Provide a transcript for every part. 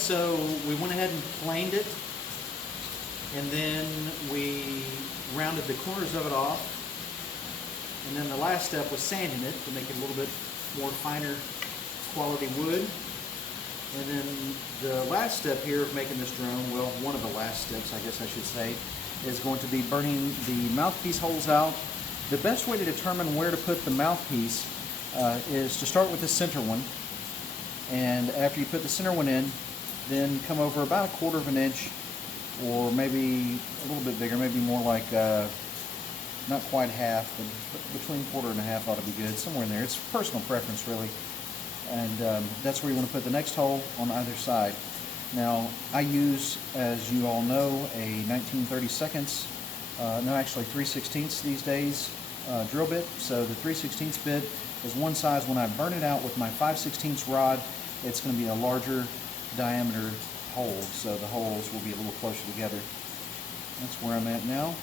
so we went ahead and planed it, and then we rounded the corners of it off, and then the last step was sanding it to make it a little bit more finer quality wood. And then the last step here of making this drone, well, one of the last steps, I guess I should say, is going to be burning the mouthpiece holes out. The best way to determine where to put the mouthpiece is to start with the center one, and after you put the center one in, then come over about 1/4 of an inch, or maybe a little bit bigger, maybe more like not quite half, but between 1/4 and a half ought to be good, somewhere in there. It's personal preference, really. And that's where you want to put the next hole on either side. Now, I use, as you all know, a 19/32, no, actually 3/16 these days drill bit. So the 3/16 bit is one size. When I burn it out with my 5/16 rod, it's going to be a larger diameter hole, so the holes will be a little closer together. That's where I'm at now.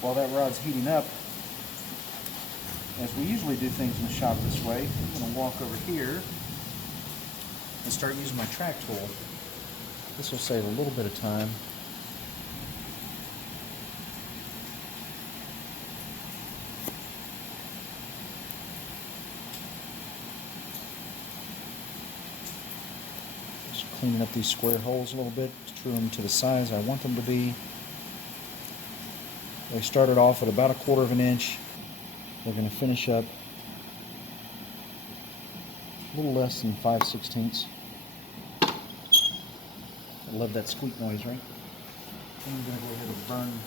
While that rod's heating up, as we usually do things in the shop this way, I'm going to walk over here and start using my track tool. This will save a little bit of time. Just cleaning up these square holes a little bit, true them to the size I want them to be. They started off at about 1/4 of an inch. We're going to finish up a little less than 5/16. I love that squeak noise, right? I'm going to go ahead and burn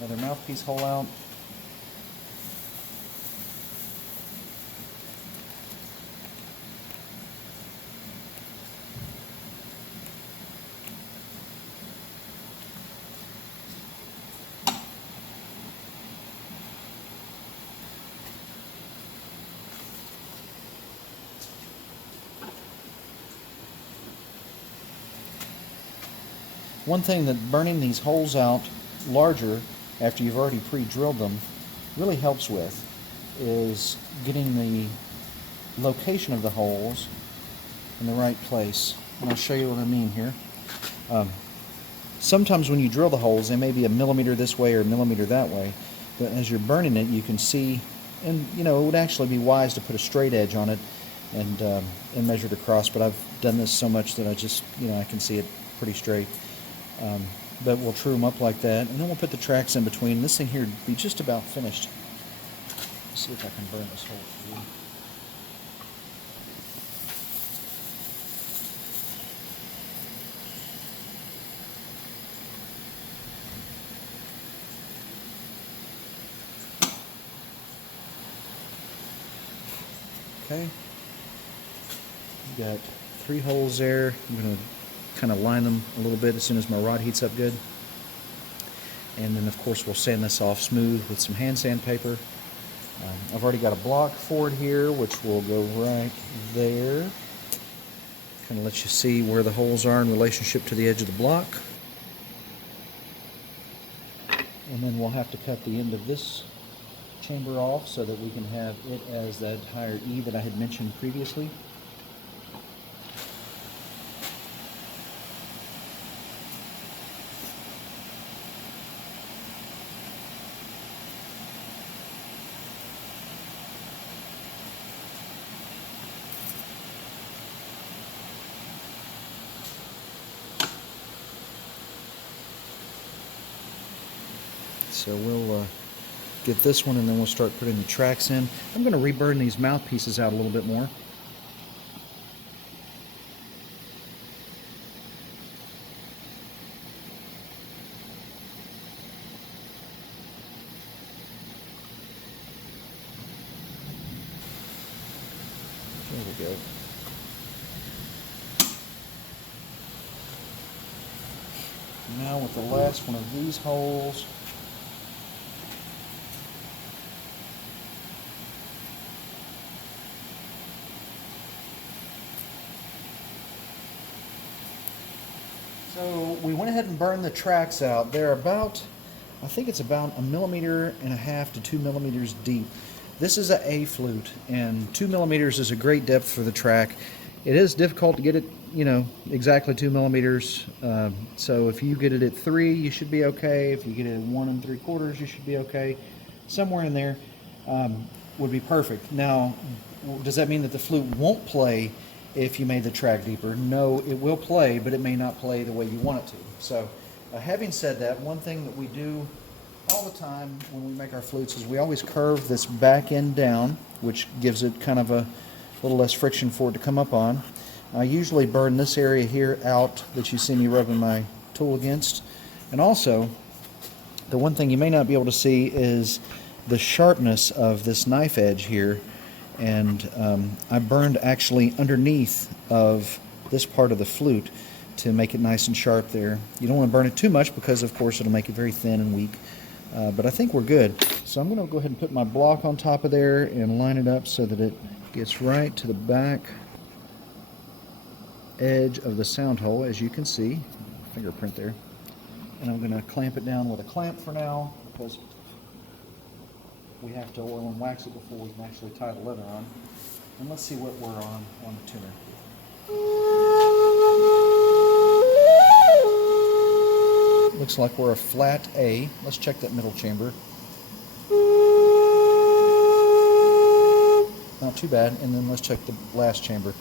another mouthpiece hole out. One thing that burning these holes out larger after you've already pre-drilled them really helps with is getting the location of the holes in the right place. And I'll show you what I mean here. Sometimes when you drill the holes, they may be 1 millimeter this way or 1 millimeter that way, but as you're burning it, you can see, and you know, it would actually be wise to put a straight edge on it and measure it across, but I've done this so much that I just, I can see it pretty straight. But we'll true them up like that, and then we'll put the tracks in between. This thing here will be just about finished. Let's see if I can burn this hole for you. Okay, we've got 3 holes there. I'm going to kind of line them a little bit as soon as my rod heats up good. And then of course we'll sand this off smooth with some hand sandpaper. I've already got a block for it here, which will go right there. Kind of lets you see where the holes are in relationship to the edge of the block. And then we'll have to cut the end of this chamber off so that we can have it as that higher E that I had mentioned previously. So we'll get this one, and then we'll start putting the tracks in. I'm going to reburn these mouthpieces out a little bit more. There we go. Now with the last one of these holes, so we went ahead and burned the tracks out. They're about, I think it's about 1.5 millimeters to 2 millimeters deep. This is an A flute, and 2 millimeters is a great depth for the track. It is difficult to get it, you know, exactly 2 millimeters. So if you get it at 3, you should be okay. If you get it at 1 3/4, you should be okay. Somewhere in there would be perfect. Now, does that mean that the flute won't play if you made the track deeper? No, it will play, but it may not play the way you want it to. So having said that, one thing that we do all the time when we make our flutes is we always curve this back end down, which gives it kind of a little less friction for it to come up on. I usually burn this area here out that you see me rubbing my tool against. And also, the one thing you may not be able to see is the sharpness of this knife edge here. And I burned actually underneath of this part of the flute to make it nice and sharp there. You don't want to burn it too much because of course it'll make it very thin and weak. But I think we're good. So I'm going to go ahead and put my block on top of there and line it up so that it gets right to the back edge of the sound hole, as you can see. Fingerprint there. And I'm going to clamp it down with a clamp for now because we have to oil and wax it before we can actually tie the leather on. And let's see what we're on the tuner. Looks like we're a flat A. Let's check that middle chamber. Not too bad. And then let's check the last chamber.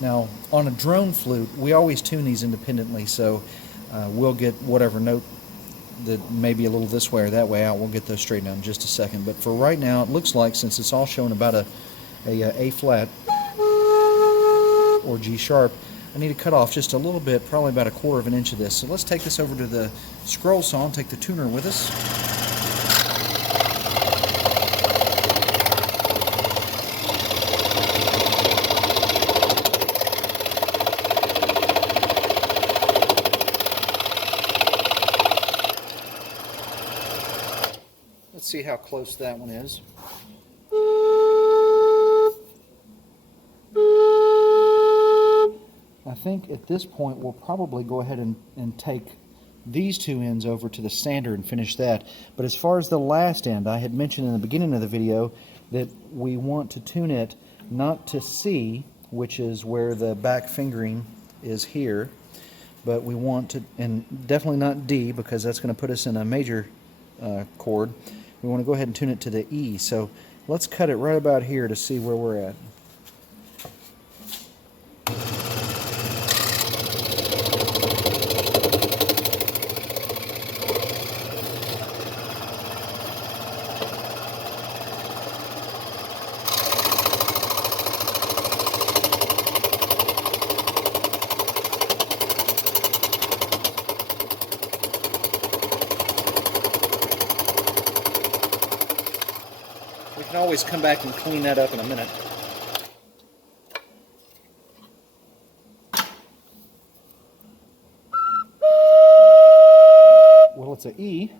Now, on a drone flute, we always tune these independently, so we'll get whatever note that may be a little this way or that way out. We'll get those straightened out in just a second. But for right now, it looks like, since it's all showing about a flat or G sharp, I need to cut off just a little bit, probably about 1/4 inch of this. So let's take this over to the scroll saw and take the tuner with us. Let's see how close that one is. I think at this point we'll probably go ahead and take these two ends over to the sander and finish that. But as far as the last end, I had mentioned in the beginning of the video that we want to tune it not to C, which is where the back fingering is here, but we want to, and definitely not D, because that's going to put us in a major chord. We want to go ahead and tune it to the E. So let's cut it right about here to see where we're at. We can always come back and clean that up in a minute. Well, it's an E.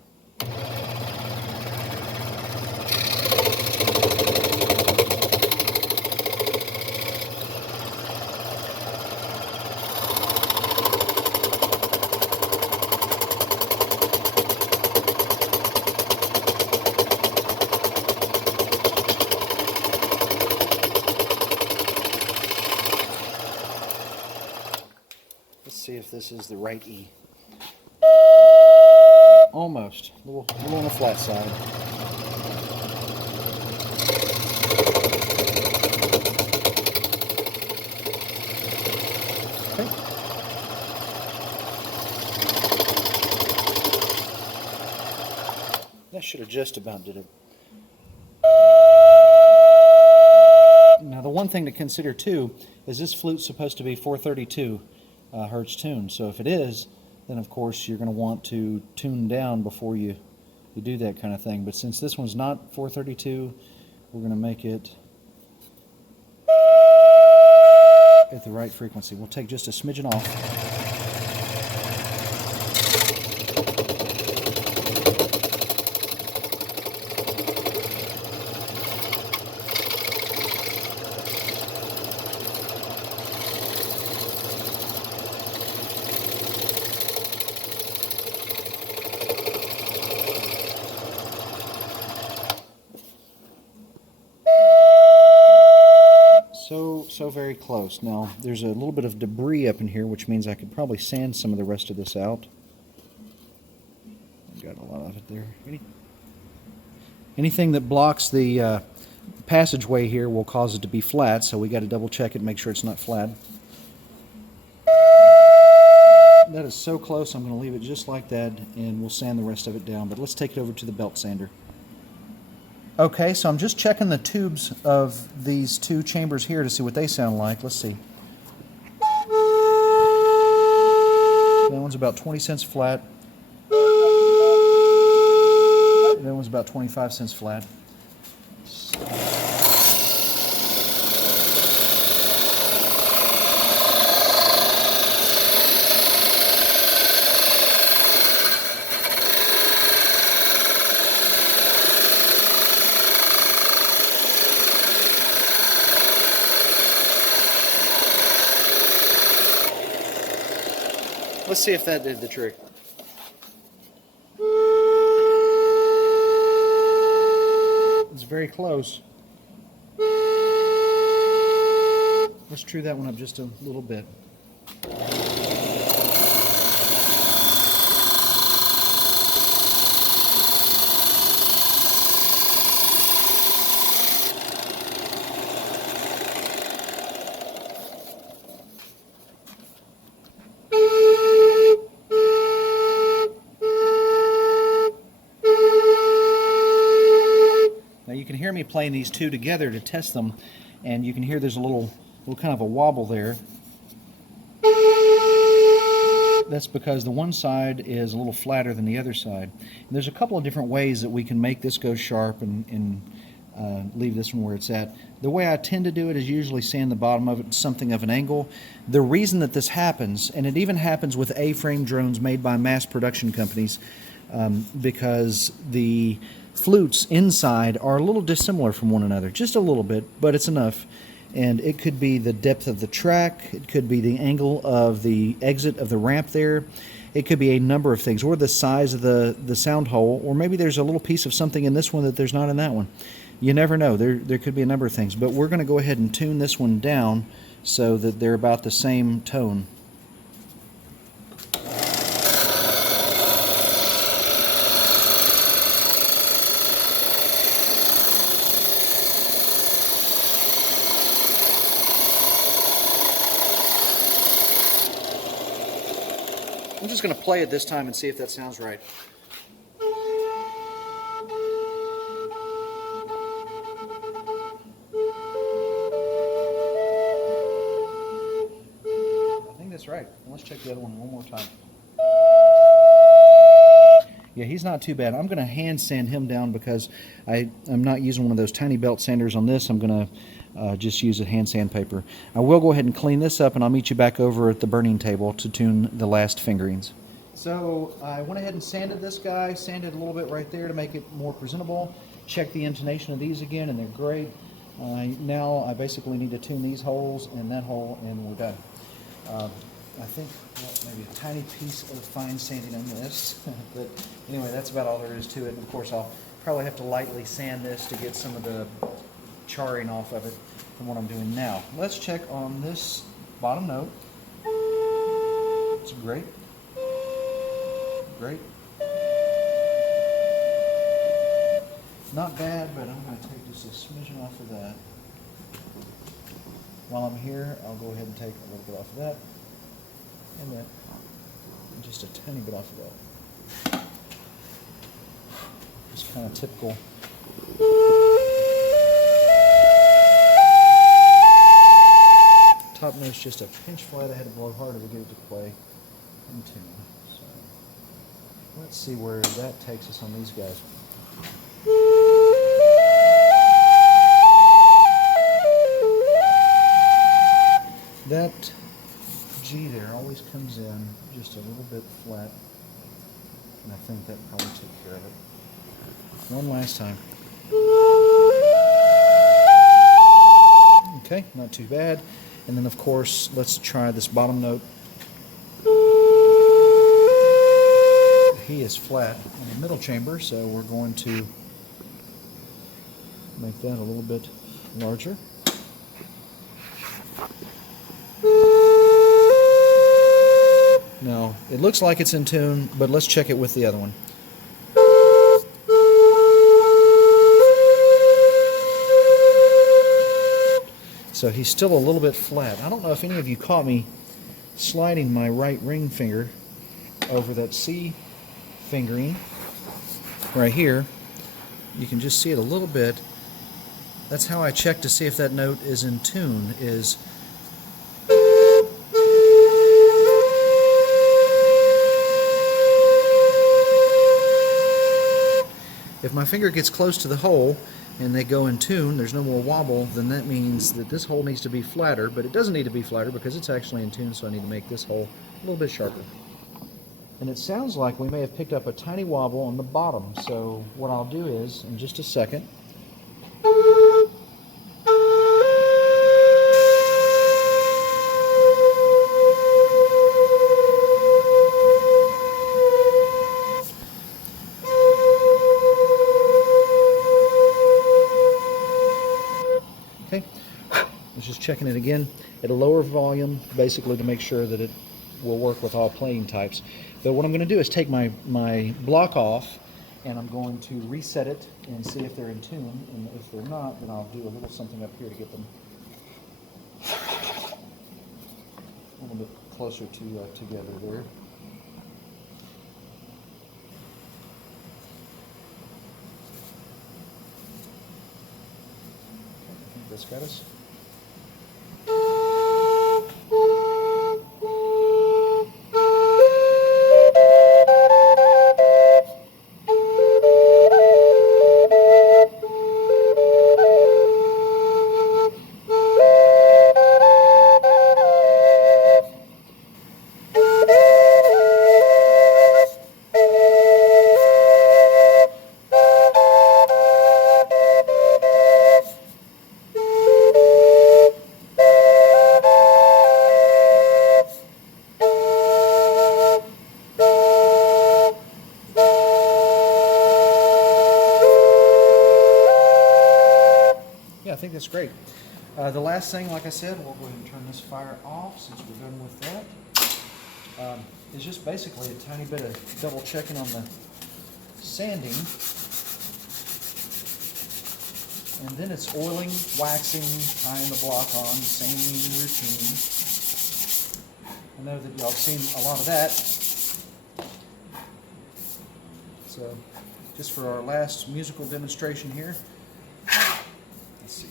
Let's see if this is the right E. Almost. A little on the flat side. Okay. That should have just about did it. Now the one thing to consider too is this flute's supposed to be 432 hertz tuned. So if it is, then of course you're going to want to tune down before you do that kind of thing. But since this one's not 432, we're going to make it at the right frequency. We'll take just a smidgen off. very close. Now, there's a little bit of debris up in here, which means I could probably sand some of the rest of this out. I've got a lot of it there. Anything that blocks the passageway here will cause it to be flat, so we got to double check it and make sure it's not flat. That is so close, I'm going to leave it just like that, and we'll sand the rest of it down. But let's take it over to the belt sander. Okay, so I'm just checking the tubes of these two chambers here to see what they sound like. Let's see. That one's about 20 cents flat. That one's about 25 cents flat. Let's see if that did the trick. It's very close. Let's true that one up just a little bit. You can hear me playing these two together to test them, and you can hear there's a little kind of a wobble there. That's because the one side is a little flatter than the other side. And there's a couple of different ways that we can make this go sharp and leave this one where it's at. The way I tend to do it is usually sand the bottom of it something of an angle. The reason that this happens, and it even happens with A-frame drones made by mass production companies, because the flutes inside are a little dissimilar from one another, just a little bit, but it's enough. And it could be the depth of the track, it could be the angle of the exit of the ramp there, it could be a number of things, or the size of the sound hole, or maybe there's a little piece of something in this one that there's not in that one. You never know. There could be a number of things, but we're going to go ahead and tune this one down so that they're about the same tone. I'm just going to play it this time and see if that sounds right. I think that's right. Let's check the other one more time. Yeah, he's not too bad. I'm going to hand sand him down because I'm not using one of those tiny belt sanders on this. I'm going to just use a hand sandpaper. I will go ahead and clean this up, and I'll meet you back over at the burning table to tune the last fingerings. So I went ahead and sanded this guy, sanded a little bit right there to make it more presentable. Check the intonation of these again, and they're great. Now I basically need to tune these holes and that hole, and we're done. I think maybe a tiny piece of fine sanding on this, but anyway, that's about all there is to it. And of course, I'll probably have to lightly sand this to get some of the charring off of it from what I'm doing now. Let's check on this bottom note. It's great. Great. Not bad, but I'm going to take just a smidgen off of that. While I'm here, I'll go ahead and take a little bit off of that. And that. And just a tiny bit off of that. Just kind of typical. Top note's just a pinch flat. I had to blow harder to get it to play in tune. So let's see where that takes us on these guys. That G there always comes in just a little bit flat, and I think that probably took care of it. One last time. Okay, not too bad. And then of course, let's try this bottom note. He is flat in the middle chamber, so we're going to make that a little bit larger. Now, it looks like it's in tune, but let's check it with the other one. So he's still a little bit flat. I don't know if any of you caught me sliding my right ring finger over that C fingering right here. You can just see it a little bit. That's how I check to see if that note is in tune, is if my finger gets close to the hole and they go in tune, there's no more wobble, then that means that this hole needs to be flatter, but it doesn't need to be flatter because it's actually in tune, so I need to make this hole a little bit sharper. And it sounds like we may have picked up a tiny wobble on the bottom, so what I'll do is, in just a second, okay, let's just checking it again at a lower volume, basically to make sure that it will work with all playing types. But what I'm going to do is take my block off, and I'm going to reset it and see if they're in tune, and if they're not, then I'll do a little something up here to get them a little bit closer to together there. I think that's got us. I think that's great. The last thing, like I said, we'll go ahead and turn this fire off since we're done with that. Is just basically a tiny bit of double checking on the sanding. And then it's oiling, waxing, tying the block on, same routine. I know that y'all have seen a lot of that. So just for our last musical demonstration here, let's see.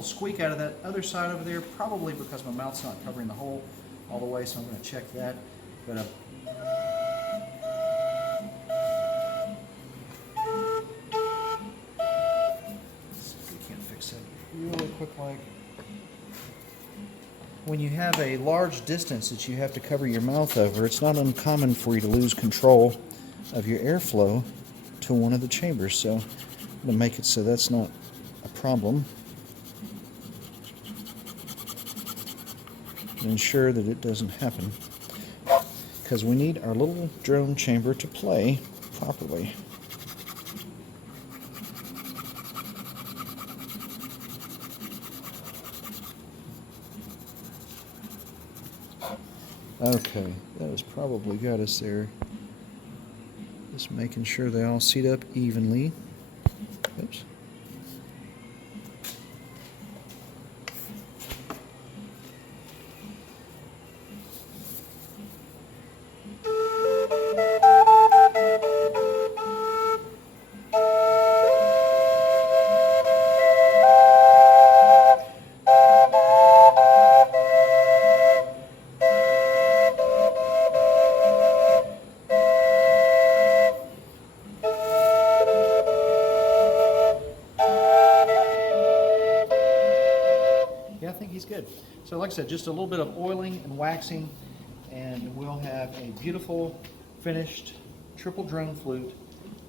Squeak out of that other side over there, probably because my mouth's not covering the hole all the way, so I'm going to check that. But let's see if we can't fix that really quick. Like when you have a large distance that you have to cover your mouth over, it's not uncommon for you to lose control of your airflow to one of the chambers. So I'm going to make it so that's not a problem. Ensure that it doesn't happen, because we need our little drone chamber to play properly. Okay, that has probably got us there. Just making sure they all seat up evenly. Oops. good. So like I said, just a little bit of oiling and waxing, and we'll have a beautiful finished triple drone flute.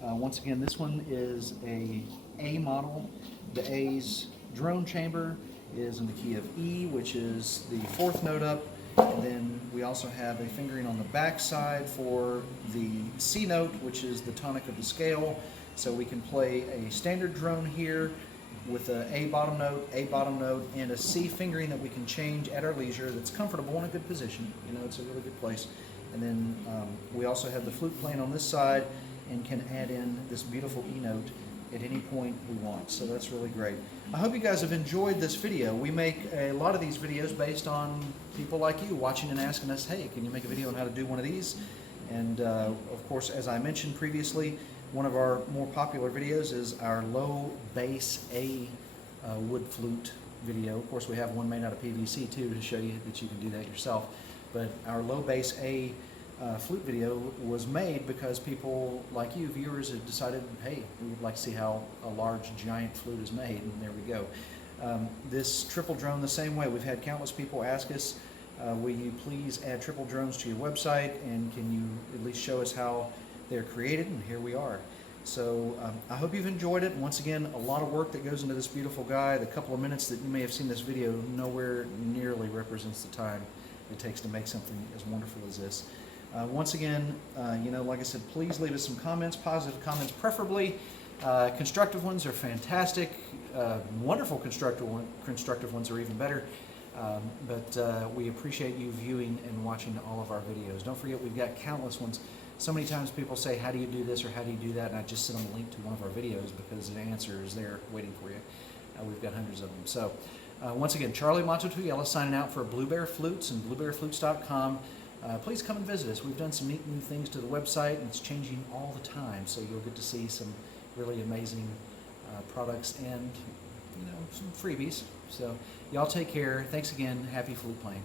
Once again, this one is a A model. The A's drone chamber is in the key of E, which is the 4th note up. And then we also have a fingering on the back side for the C note, which is the tonic of the scale. So we can play a standard drone here with a A bottom note, and a C fingering that we can change at our leisure that's comfortable in a good position. You know, it's a really good place. And then we also have the flute playing on this side and can add in this beautiful E note at any point we want. So that's really great. I hope you guys have enjoyed this video. We make a lot of these videos based on people like you watching and asking us, hey, can you make a video on how to do one of these? And of course, as I mentioned previously, one of our more popular videos is our low bass A wood flute video. Of course, we have one made out of PVC too to show you that you can do that yourself. But our low bass A flute video was made because people like you, viewers, have decided, hey, we would like to see how a large giant flute is made, and there we go. This triple drone the same way. We've had countless people ask us, will you please add triple drones to your website, and can you at least show us how they're created? And here we are. So I hope you've enjoyed it. Once again, a lot of work that goes into this beautiful guy. The couple of minutes that you may have seen this video nowhere nearly represents the time it takes to make something as wonderful as this. Once again, you know, like I said, please leave us some comments, positive comments preferably. Constructive ones are fantastic. Wonderful constructive ones are even better. But we appreciate you viewing and watching all of our videos. Don't forget, we've got countless ones. So many times people say, how do you do this or how do you do that? And I just send them a link to one of our videos because the answer is there waiting for you. We've got hundreds of them. So once again, Charlie Mato-Toyela signing out for Blue Bear Flutes and bluebearflutes.com. Please come and visit us. We've done some neat new things to the website, and it's changing all the time. So you'll get to see some really amazing products and, you know, some freebies. So y'all take care. Thanks again. Happy flute playing.